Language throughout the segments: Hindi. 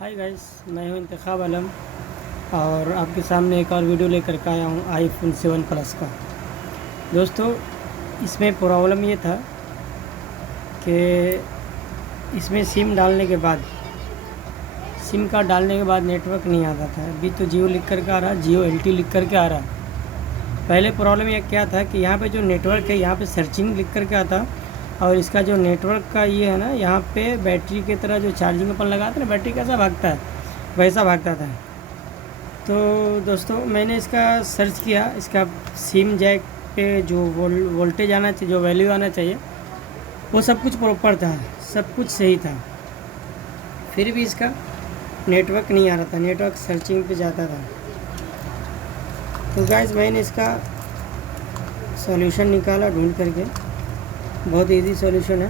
हाय गाइस, मैं हूं इंतखाब आलम और आपके सामने एक और वीडियो लेकर के आया हूं आईफोन 7 प्लस का। दोस्तों, इसमें प्रॉब्लम ये था कि इसमें सिम डालने के बाद सिम कार्ड डालने के बाद नेटवर्क नहीं आता था। अभी तो जियो लिख कर के आ रहा, जियो LTE लिख कर के आ रहा। पहले प्रॉब्लम ये क्या था कि यहाँ पे जो नेटवर्क है यहाँ पे सर्चिंग लिख कर के आता, और इसका जो नेटवर्क का ये है ना, यहाँ पे बैटरी की तरह जो चार्जिंग अपन लगाते हैं ना, बैटरी कैसा भागता है वैसा भागता था। तो दोस्तों, मैंने इसका सर्च किया, इसका सिम जैक पे जो वोल्टेज आना चाहिए, जो वैल्यू आना चाहिए, वो सब कुछ प्रॉपर था, सब कुछ सही था। फिर भी इसका नेटवर्क नहीं आ रहा था, नेटवर्क सर्चिंग पे जाता था। तो गाइस, मैंने इसका सॉल्यूशन निकाला ढूंढ करके। बहुत इजी सॉल्यूशन है,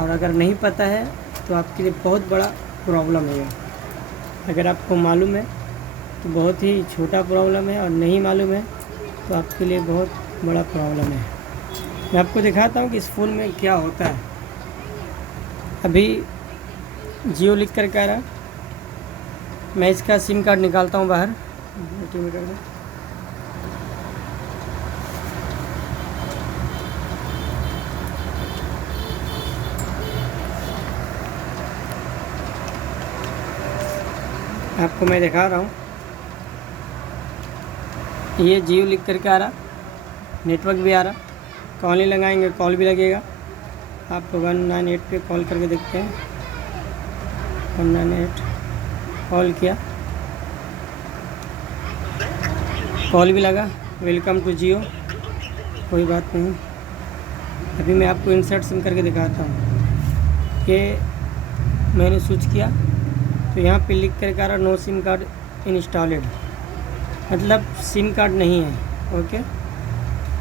और अगर नहीं पता है तो आपके लिए बहुत बड़ा प्रॉब्लम है। अगर आपको मालूम है तो बहुत ही छोटा प्रॉब्लम है, और नहीं मालूम है तो आपके लिए बहुत बड़ा प्रॉब्लम है। मैं आपको दिखाता हूँ कि इस फ़ोन में क्या होता है। अभी जियो लिख कर कह रहा, मैं इसका सिम कार्ड निकालता हूँ बाहर मल्टीमीटर में। आपको मैं दिखा रहा हूँ, ये जियो लिख करके आ रहा, नेटवर्क भी आ रहा, कॉल ही लगाएंगे कॉल भी लगेगा। आप 198 पे कॉल करके देखते हैं। 198 कॉल किया, कॉल भी लगा, वेलकम टू जियो, कोई बात नहीं। अभी मैं आपको इंसर्ट सिम करके दिखाता हूँ कि मैंने स्विच किया तो यहाँ पे लिख कर आ रहा नो सिम कार्ड इंस्टॉलेड, मतलब सिम कार्ड नहीं है। ओके,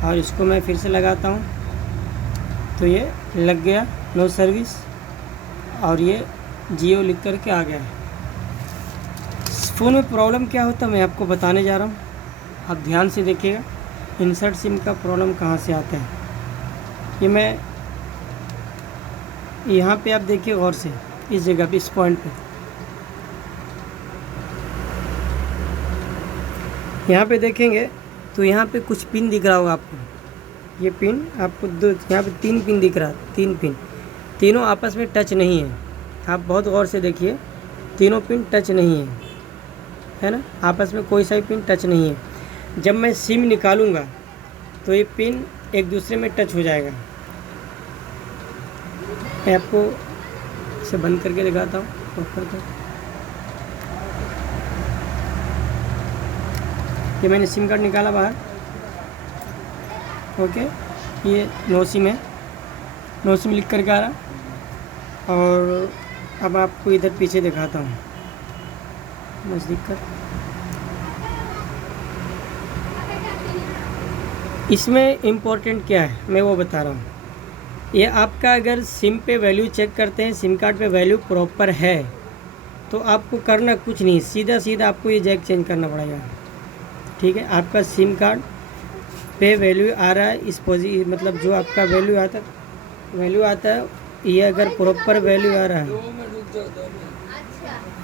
और इसको मैं फिर से लगाता हूँ तो ये लग गया नो सर्विस, और ये जियो लिख कर के आ गया। इस फ़ोन में प्रॉब्लम क्या होता है मैं आपको बताने जा रहा हूँ, आप ध्यान से देखिएगा इंसर्ट सिम का प्रॉब्लम कहाँ से आता है। ये मैं यहाँ पे आप देखिए गौर से, इस जगह पे, इस पॉइंट पे, यहाँ पे देखेंगे तो यहाँ पे कुछ पिन दिख रहा होगा आपको। ये पिन आपको दो, यहाँ पे 3 पिन दिख रहा, 3 पिन, तीनों आपस में टच नहीं है। आप बहुत गौर से देखिए, तीनों पिन टच नहीं है ना, आपस में कोई सा भी पिन टच नहीं है। जब मैं सिम निकालूंगा तो ये पिन एक दूसरे में टच हो जाएगा। मैं आपको इसे बंद करके दिखाता हूँ, ऑफ करके। ये मैंने सिम कार्ड निकाला बाहर। ओके, ये नो सिम है, नो सिम लिख करके आ रहा। और अब आपको इधर पीछे दिखाता हूँ नज़दीक कर। इसमें इम्पोर्टेंट क्या है मैं वो बता रहा हूँ। ये आपका अगर सिम पे वैल्यू चेक करते हैं, सिम कार्ड पे वैल्यू प्रॉपर है, तो आपको करना कुछ नहीं, सीधा सीधा आपको ये जैक चेंज करना पड़ेगा। ठीक है, आपका सिम कार्ड पे वैल्यू आ रहा है, इस मतलब जो आपका वैल्यू आता है, ये अगर प्रॉपर वैल्यू आ रहा है,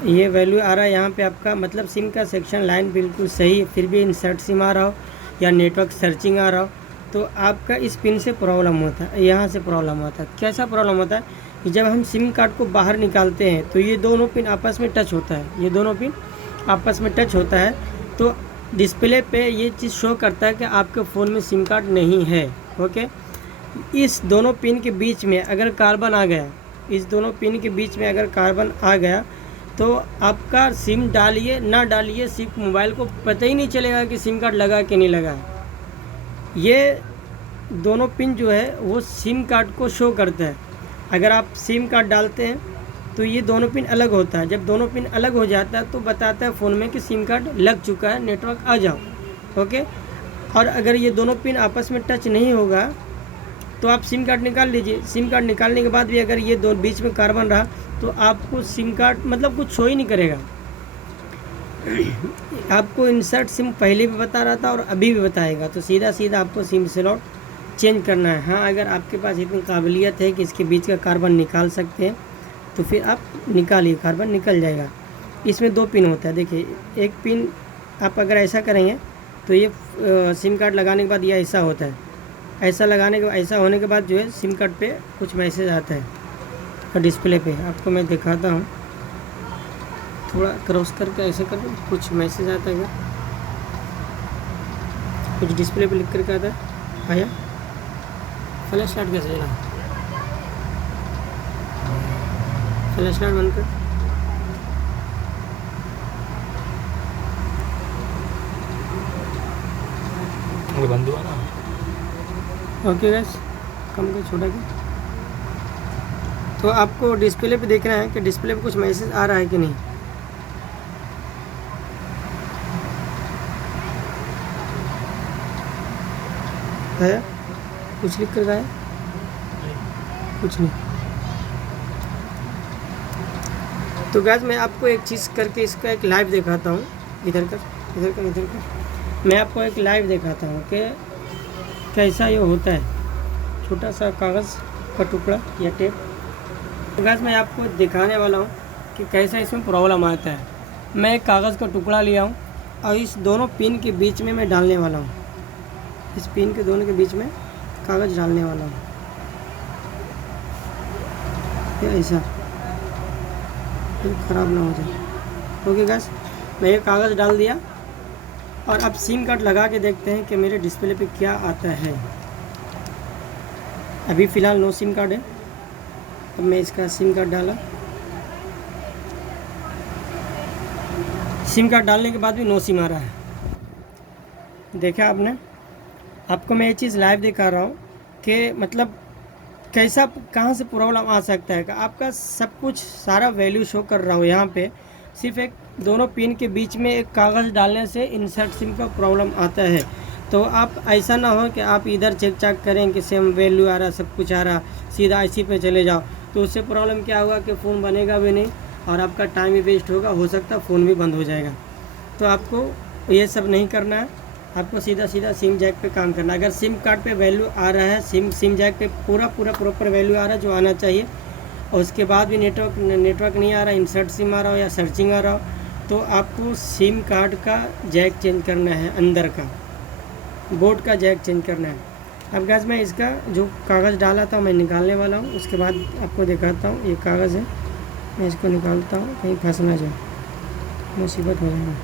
ये वैल्यू आ रहा है यहाँ पे आपका, मतलब सिम का सेक्शन लाइन बिल्कुल सही है, फिर भी इंसर्ट सिम आ रहा हो या नेटवर्क सर्चिंग आ रहा हो, तो आपका इस पिन से प्रॉब्लम होता है, यहाँ से प्रॉब्लम होता है। कैसा प्रॉब्लम होता है कि जब हम सिम कार्ड को बाहर निकालते हैं तो ये दोनों पिन आपस में टच होता है, ये दोनों पिन आपस में टच होता है, तो डिस्प्ले पे ये चीज़ शो करता है कि आपके फ़ोन में सिम कार्ड नहीं है। ओके, इस दोनों पिन के बीच में अगर कार्बन आ गया, इस दोनों पिन के बीच में अगर कार्बन आ गया तो आपका सिम डालिए ना डालिए, सिर्फ मोबाइल को पता ही नहीं चलेगा कि सिम कार्ड लगा कि नहीं लगा। ये दोनों पिन जो है वो सिम कार्ड को शो करता है। अगर आप सिम कार्ड डालते हैं तो ये दोनों पिन अलग होता है, जब दोनों पिन अलग हो जाता है तो बताता है फ़ोन में कि सिम कार्ड लग चुका है, नेटवर्क आ जाओ। ओके, और अगर ये दोनों पिन आपस में टच नहीं होगा तो आप सिम कार्ड निकाल लीजिए। सिम कार्ड निकालने के बाद भी अगर ये दो बीच में कार्बन रहा तो आपको सिम कार्ड मतलब कुछ शो ही नहीं करेगा। आपको इंसर्ट सिम पहले भी बता रहा था और अभी भी बताएगा, तो सीधा सीधा आपको सिम स्लॉट चेंज करना है। हाँ, अगर आपके पास इतनी काबिलियत है कि इसके बीच का कार्बन निकाल सकते हैं तो फिर आप निकालिए, कार्बन निकल जाएगा। इसमें 2 पिन होता है। देखिए एक पिन आप अगर ऐसा करेंगे तो ये सिम कार्ड लगाने के बाद ये ऐसा होता है, ऐसा लगाने के ऐसा होने के बाद जो है सिम कार्ड पे कुछ मैसेज आता है और डिस्प्ले पे आपको मैं दिखाता हूँ। थोड़ा क्रॉस करके ऐसे कर दो, कुछ मैसेज आता है, कुछ डिस्प्ले पे लिख करके आता है। आया फ्लैश लाइट कैसे चला, फ्लैश लाइट बंद कर। बंद हुआ ना। ओके गैस, कम कर छोटा की। तो आपको डिस्प्ले पे देखना है कि डिस्प्ले पे कुछ मैसेज आ रहा है कि नहीं। है कुछ लिख कर है, कुछ नहीं। तो गैस मैं आपको एक चीज़ करके इसका एक लाइव दिखाता हूँ। इधर कर, इधर कर, इधर कर। मैं आपको एक लाइव दिखाता हूँ कि कैसा ये होता है। छोटा सा कागज़ का टुकड़ा या टेप। तो गैस मैं आपको दिखाने वाला हूँ कि कैसा इसमें प्रॉब्लम आता है। मैं एक कागज़ का टुकड़ा लिया हूँ और इस दोनों पिन के बीच में मैं डालने वाला हूँ। इस पिन के दोनों के बीच में कागज़ डालने वाला हूँ, ऐसा ख़राब ना हो जाए। ओके गैस, मैं ये कागज़ डाल दिया और अब सिम कार्ड लगा के देखते हैं कि मेरे डिस्प्ले पे क्या आता है। अभी फ़िलहाल नो सिम कार्ड है। अब मैं इसका सिम कार्ड डाला, सिम कार्ड डालने के बाद भी नो सिम आ रहा है। देखा आपने, आपको मैं ये चीज़ लाइव दिखा रहा हूँ कि मतलब कैसा कहाँ से प्रॉब्लम आ सकता है। आपका सब कुछ सारा वैल्यू शो कर रहा हूँ यहाँ पे, सिर्फ एक दोनों पिन के बीच में एक कागज़ डालने से इंसर्ट सिम का प्रॉब्लम आता है। तो आप ऐसा ना हो कि आप इधर चेक चाक करें कि सेम वैल्यू आ रहा, सब कुछ आ रहा, सीधा इसी पे चले जाओ। तो उससे प्रॉब्लम क्या होगा कि फ़ोन बनेगा भी नहीं और आपका टाइम भी वेस्ट होगा, हो सकता है फ़ोन भी बंद हो जाएगा। तो आपको ये सब नहीं करना है, आपको सीधा सीधा सिम जैक पे काम करना है। अगर सिम कार्ड पे वैल्यू आ रहा है, सिम जैक पे पूरा प्रॉपर वैल्यू आ रहा है जो आना चाहिए, और उसके बाद भी नेटवर्क नहीं आ रहा, इंसर्ट सिम आ रहा हो या सर्चिंग आ रहा हो, तो आपको सिम कार्ड का जैक चेंज करना है, अंदर का बोर्ड का जैक चेंज करना है। अब गैस मैं इसका जो कागज़ डाला था मैं निकालने वाला हूँ, उसके बाद आपको दिखाता हूँ। ये कागज़ है, मैं इसको निकालता हूँ, कहीं फंस ना जाए, मुसीबत हो जाएगा।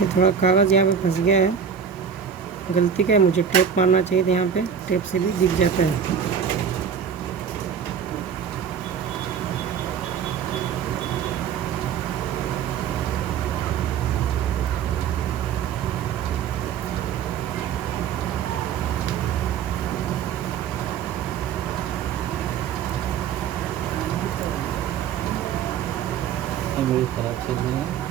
ये थोड़ा कागज़ यहाँ पे फंस गया है, गलती का है, मुझे टेप मारना चाहिए था। यहाँ पे टेप से भी दिख जाता है। मेरी खराब चल रही है।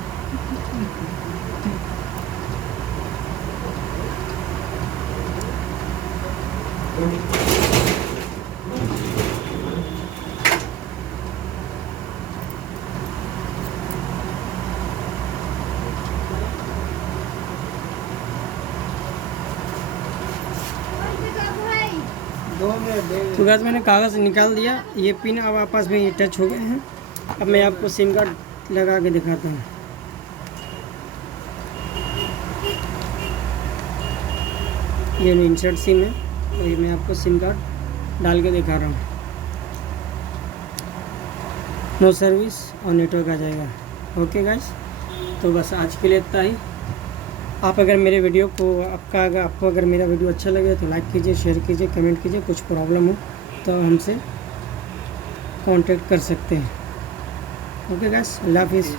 तो गैस मैंने कागज़ निकाल दिया, ये पिन अब आपस में ये टच हो गए हैं। अब मैं आपको सिम कार्ड लगा के दिखाता हूँ। ये इंसर्ट सिम है और ये मैं आपको सिम कार्ड डाल के दिखा रहा हूँ। नो सर्विस और नेटवर्क आ जाएगा। ओके गाइस, तो बस आज के लिए इतना ही। आप अगर मेरे वीडियो को आपको अगर मेरा वीडियो अच्छा लगे तो लाइक कीजिए, शेयर कीजिए, कमेंट कीजिए। कुछ प्रॉब्लम हो तो हमसे कांटेक्ट कर सकते हैं। ओके गाइस, अल्लाह हाफिज़।